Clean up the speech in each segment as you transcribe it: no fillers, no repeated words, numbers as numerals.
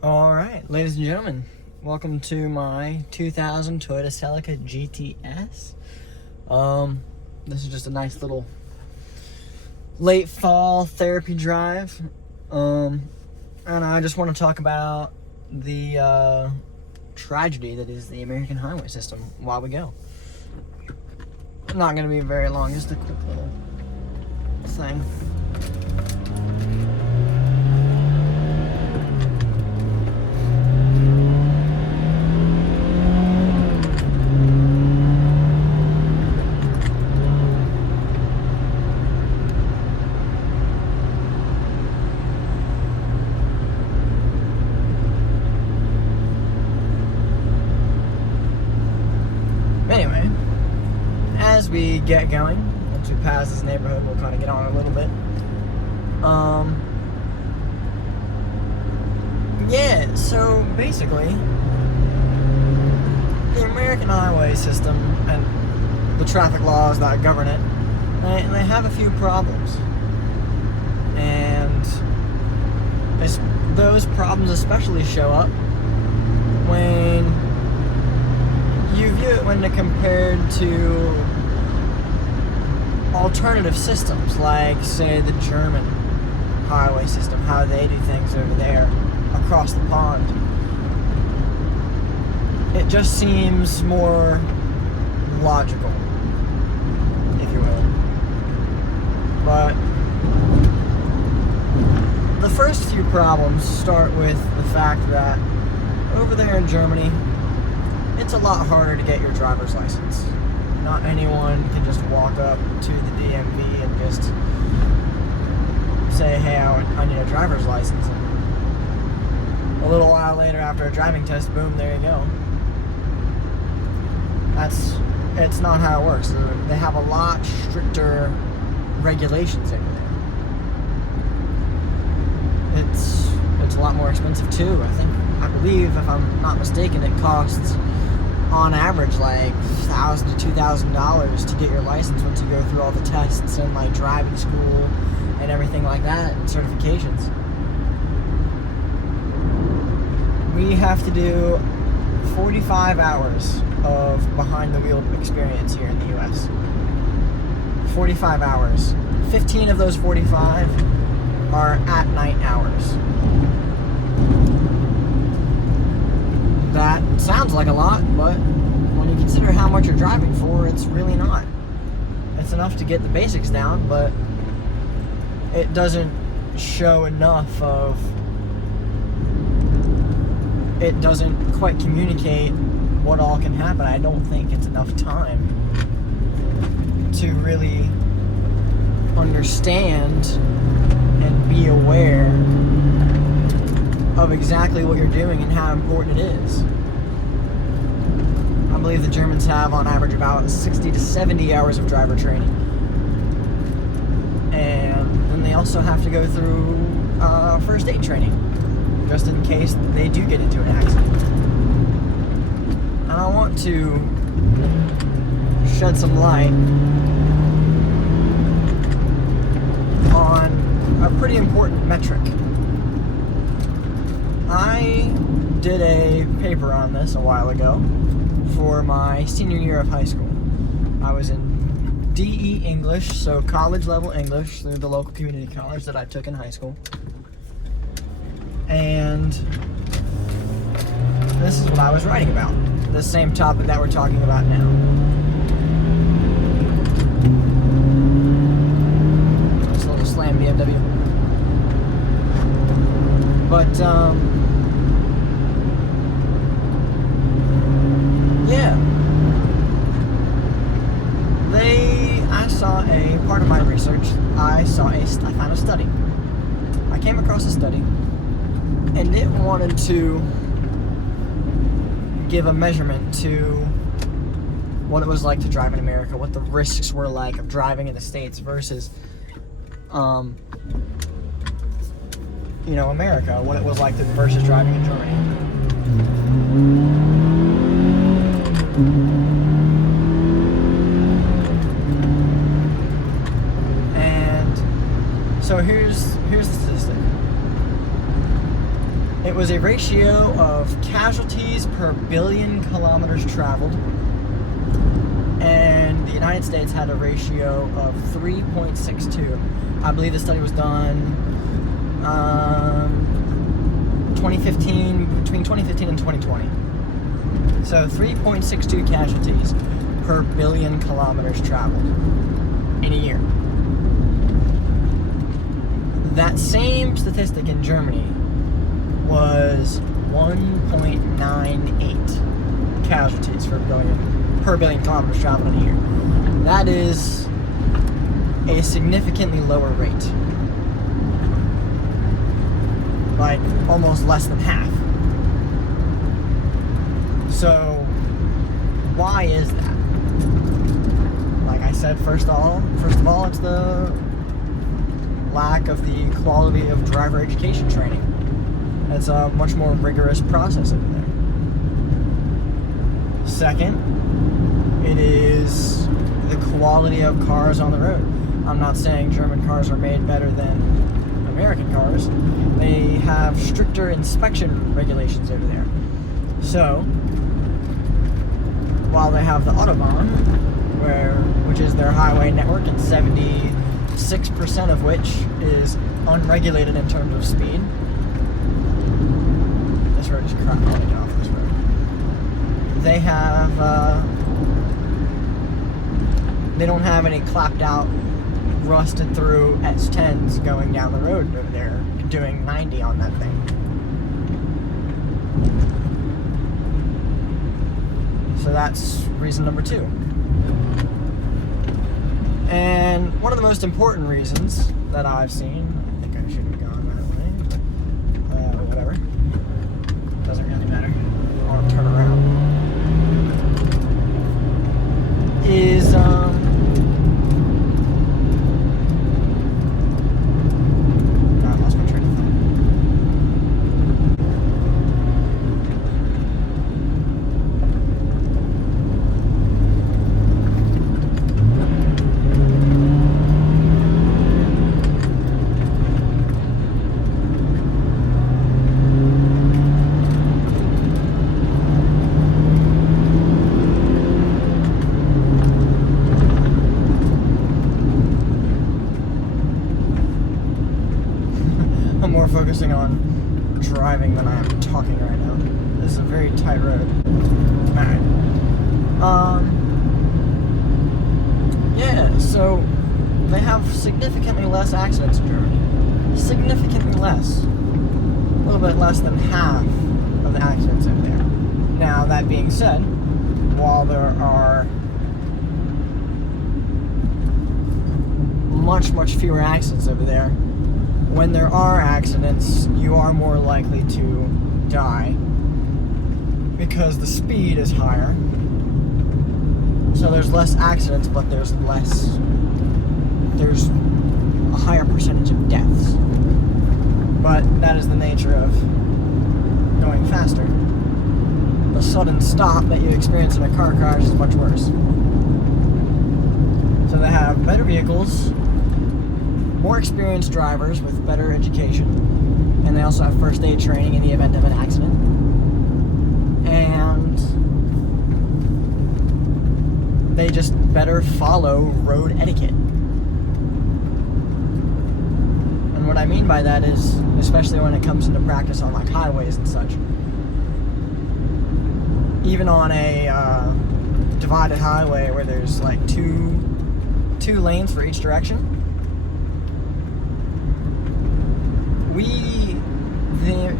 Alright, ladies and gentlemen, welcome to my 2000 Toyota Celica GTS. This is just a nice little late fall therapy drive. And I just want to talk about the tragedy that is the American highway system while we go. Not going to be very long, just a quick little thing. Anyway, as we get going, once we pass this neighborhood, we'll kind of get on a little bit. Yeah, so basically, the American highway system and the traffic laws that govern it, they have a few problems. And those problems especially show up when you view it when they're compared to alternative systems, like, say, the German highway system, how they do things over there across the pond. It just seems more logical, if you will. But the first few problems start with the fact that over there in Germany, it's a lot harder to get your driver's license. Not anyone can just walk up to the DMV and just say, hey, I need a driver's license. And a little while later, after a driving test, boom, there you go. It's not how it works. They have a lot stricter regulations over there. It's a lot more expensive too. I believe, if I'm not mistaken, it costs on average like $1,000 to $2,000 to get your license once you go through all the tests and like driving school and everything like that and certifications. We have to do 45 hours of behind the wheel experience here in the US. 45 hours. 15 of those 45 are at night hours. That sounds like a lot, but when you consider how much you're driving for, it's really not. It's enough to get the basics down, but it doesn't show enough of... It doesn't quite communicate what all can happen. I don't think it's enough time to really understand and be aware of exactly what you're doing and how important it is. I believe the Germans have on average about 60 to 70 hours of driver training. And then they also have to go through first aid training, just in case they do get into an accident. And I want to shed some light on a pretty important metric. I did a paper on this a while ago for my senior year of high school. I was in DE English, so college level English, through the local community college that I took in high school. And this is what I was writing about. The same topic that we're talking about now. Just a little slam BMW. But, yeah. I saw a part of my research. I found a study. I came across a study, and it wanted to give a measurement to what it was like to drive in America, what the risks were like of driving in the States versus, America, what it was like versus driving in Germany. And so here's the statistic. It was a ratio of casualties per billion kilometers traveled, and the United States had a ratio of 3.62. I believe the study was done 2015, between 2015 and 2020. So 3.62 casualties per billion kilometers traveled in a year. That same statistic in Germany was 1.98 casualties per billion kilometers traveled in a year. That is a significantly lower rate. Like almost less than half. So why is that? Like I said, first of all, it's the lack of the quality of driver education training. It's a much more rigorous process over there. Second, it is the quality of cars on the road. I'm not saying German cars are made better than American cars. They have stricter inspection regulations over there. So, while they have the Autobahn, which is their highway network, and 76% of which is unregulated in terms of speed. This road is crap. I want to get off this road. They have, they don't have any clapped out, rusted through S10s going down the road over there, doing 90 on that thing. So that's reason number 2. And one of the most important reasons that I've seen, I think I should have gone that way, but whatever. Doesn't really matter. I want to turn around. Is, I lost my train of thought. I'm more focusing on driving than I am talking right now. This is a very tight road. Alright. Yeah, so they have significantly less accidents in Germany. Significantly less. A little bit less than half of the accidents over there. Now, that being said, while there are much, much fewer accidents over there, when there are accidents, you are more likely to die because the speed is higher. So there's less accidents, but there's a higher percentage of deaths. But that is the nature of going faster. The sudden stop that you experience in a car crash is much worse. So they have better vehicles, more experienced drivers with better education, and they also have first aid training in the event of an accident. And they just better follow road etiquette. And what I mean by that is, especially when it comes into practice on like highways and such, even on a divided highway where there's like two lanes for each direction,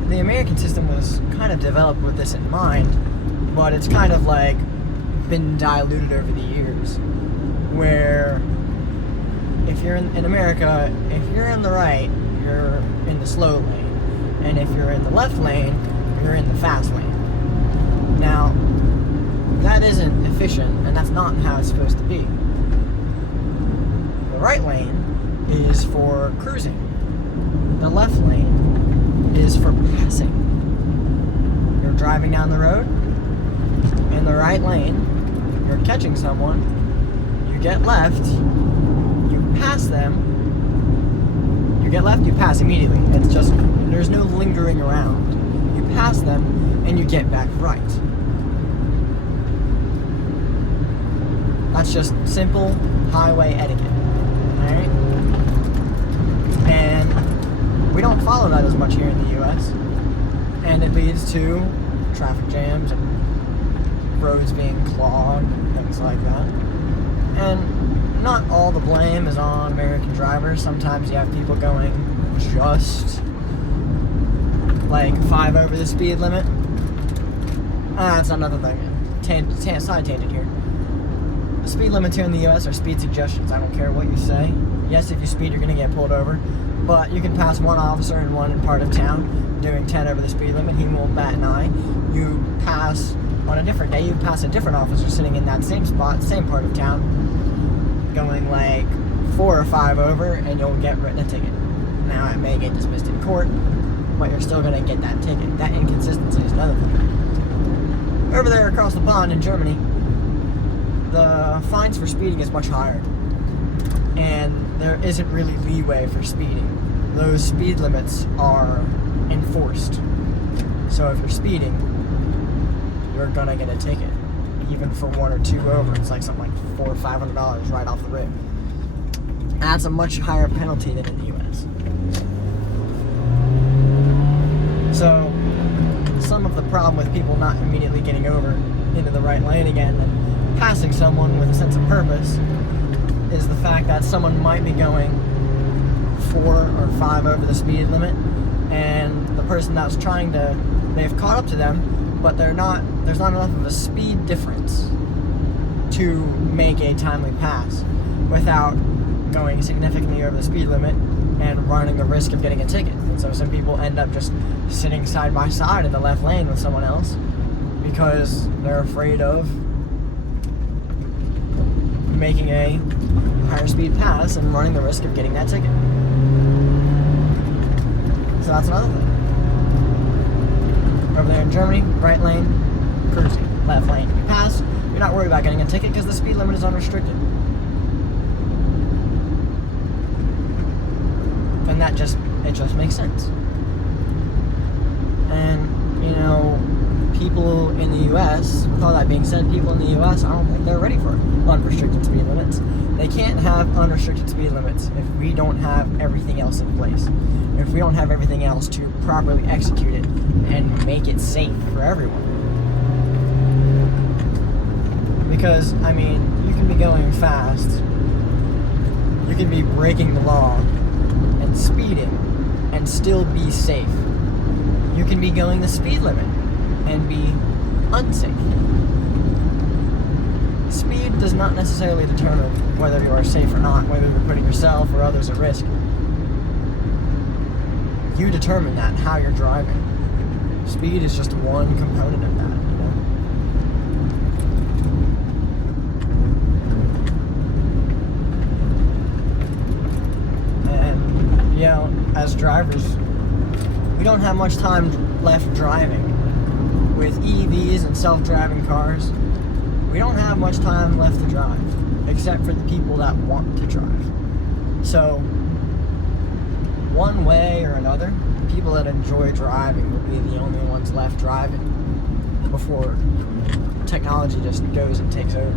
the American system was kind of developed with this in mind, but it's kind of like been diluted over the years, where if you're in America, if you're in the right, you're in the slow lane, and if you're in the left lane, you're in the fast lane. Now, that isn't efficient, and that's not how it's supposed to be. The right lane is for cruising. The left lane is for passing. You're driving down the road, in the right lane, you're catching someone, you get left, you pass them, you get left, you pass immediately. It's just, there's no lingering around. pass them, and you get back right. That's just simple highway etiquette, alright? And we don't follow that as much here in the U.S., and it leads to traffic jams and roads being clogged and things like that. And not all the blame is on American drivers. Sometimes you have people going just like 5 over the speed limit. That's another thing. Side tangent here. The speed limits here in the U.S. are speed suggestions. I don't care what you say. Yes, if you speed, you're going to get pulled over. But you can pass one officer in one part of town doing 10 over the speed limit. He won't bat an eye. You pass on a different day, you pass a different officer sitting in that same spot, same part of town, going like 4 or 5 over, and you'll get written a ticket. Now, it may get dismissed in court, but you're still going to get that ticket. That inconsistency is another thing. Over there across the pond in Germany, the fines for speeding is much higher, and there isn't really leeway for speeding. Those speed limits are enforced. So if you're speeding, you're gonna get a ticket, even for 1 or 2 over. It's like something like $400 or $500 right off the rip. That's a much higher penalty than in the U.S. So some of the problem with people not immediately getting over into the right lane again and passing someone with a sense of purpose is the fact that someone might be going 4 or 5 over the speed limit, and the person that's trying to, they've caught up to them, but there's not enough of a speed difference to make a timely pass without going significantly over the speed limit and running the risk of getting a ticket. And so some people end up just sitting side by side in the left lane with someone else because they're afraid of making a higher speed pass and running the risk of getting that ticket. So that's another thing. Over there in Germany, right lane, cruising. Left lane, you pass, you're not worried about getting a ticket because the speed limit is unrestricted. And it just makes sense. And, you know, people in the U.S., with all that being said, people in the U.S., I don't think they're ready for unrestricted speed limits. They can't have unrestricted speed limits if we don't have everything else in place. If we don't have everything else to properly execute it and make it safe for everyone. Because, I mean, you can be going fast, you can be breaking the law and speeding and still be safe. You can be going the speed limit and be unsafe. Speed does not necessarily determine whether you are safe or not, whether you're putting yourself or others at risk. You determine that, how you're driving. Speed is just one component of that, you know? And, you know, as drivers, we don't have much time left driving. With EVs and self-driving cars, we don't have much time left to drive, except for the people that want to drive. So, one way or another, people that enjoy driving will be the only ones left driving before technology just goes and takes over.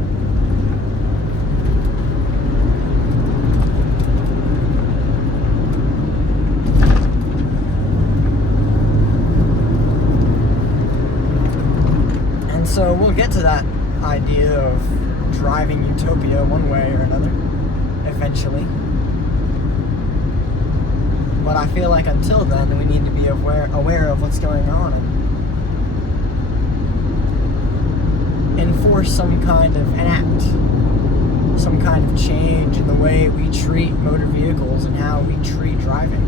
And so we'll get to that idea of driving utopia one way or another, eventually. But I feel like until then, we need to be aware of what's going on and enforce some kind of enact some kind of change in the way we treat motor vehicles and how we treat driving.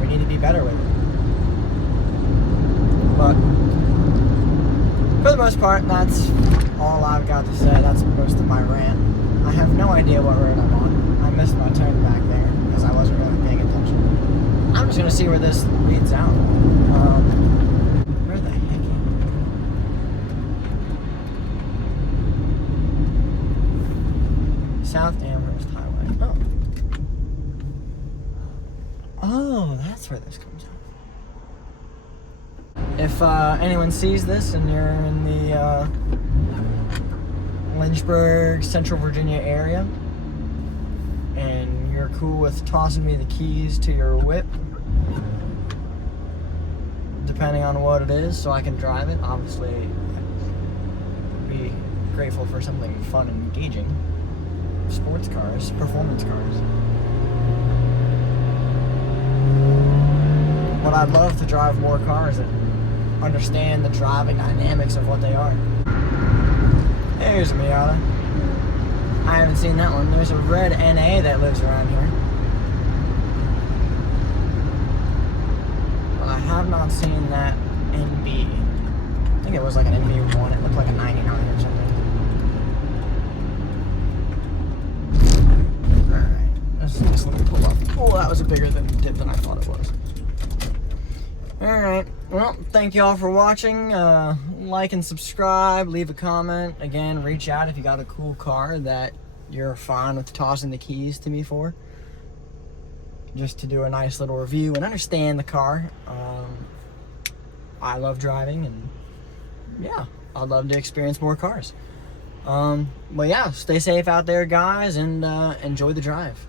We need to be better with it. But for the most part, that's all I've got to say. That's most of my rant. I have no idea what road I'm on. I missed my turn back there because I wasn't really paying attention. I'm just going to see where this leads out. Where the heck is it? South Amherst Highway. Oh. Oh, that's where this comes out. if anyone sees this and you're in the Lynchburg, Central Virginia area, and you're cool with tossing me the keys to your whip, depending on what it is, so I can drive it. Obviously, I'd be grateful for something fun and engaging. Sports cars, performance cars. But I'd love to drive more cars and understand the driving dynamics of what they are. There's a Miata. I haven't seen that one. There's a red NA that lives around here. But I have not seen that NB. I think it was like an NB1. It looked like a 99 or something. Alright. Just let me pull up. Oh, that was a bigger dip than I thought it was. Alright, well, thank you all for watching. Like and subscribe, leave a comment. Again, reach out if you got a cool car that you're fine with tossing the keys to me for. Just to do a nice little review and understand the car. I love driving, and yeah, I'd love to experience more cars. But yeah, stay safe out there, guys, and enjoy the drive.